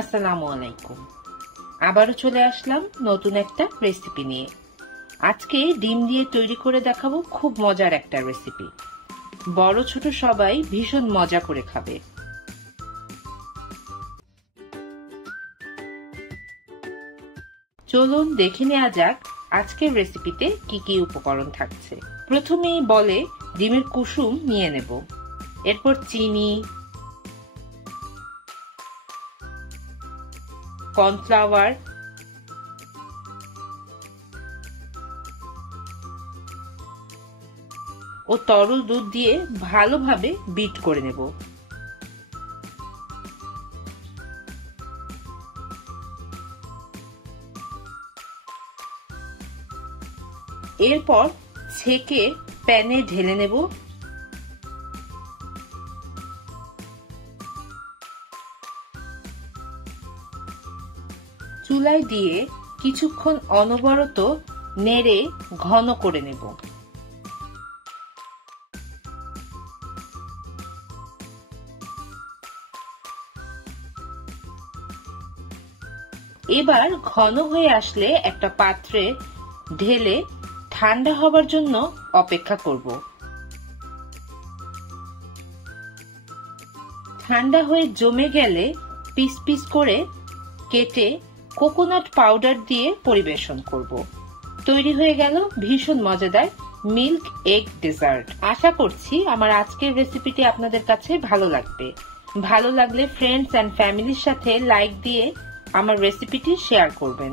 আসসালামু আলাইকুম। আবারও চলে আসলাম নতুন একটা রেসিপি নিয়ে। আজকে ডিম দিয়ে তৈরি করে দেখাবো খুব মজার একটা রেসিপি। বড় ছোট সবাই ভীষণ মজা করে খাবে। চলুন দেখে নেওয়া যাক আজকের রেসিপিতে কি কি উপকরণ থাকছে। প্রথমেই বলে ডিমের কুসুম নিয়ে নেব, এরপর চিনি, কর্নফ্লাওয়ার, ও তরল দুধ দিয়ে ভালোভাবে বিট করে নেব। এরপর ছেঁকে প্যানে ঢেলে নেব। চুলায় দিয়ে কিছুক্ষণ অনবরত নেড়ে ঘন করে নেব। এবার ঘন হয়ে আসলে একটা পাত্রে ঢেলে ঠান্ডা হবার জন্য অপেক্ষা করব। ঠান্ডা হয়ে জমে গেলে পিস পিস করে কেটে কোকোনাট পাউডার দিয়ে পরিবেশন করব। তৈরি হয়ে গেল ভীষণ মজাদার মিল্ক এগ ডেজার্ট। আশা করছি আমার আজকের রেসিপিটি আপনাদের কাছে ভালো লাগবে। ভালো লাগলে ফ্রেন্ডস এন্ড ফ্যামিলির সাথে লাইক দিয়ে আমার রেসিপিটি শেয়ার করবেন।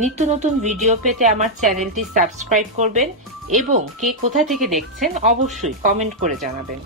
নিত্য নতুন ভিডিও পেতে আমার চ্যানেলটি সাবস্ক্রাইব করবেন এবং কে কোথা থেকে দেখছেন অবশ্যই কমেন্ট করে জানাবেন।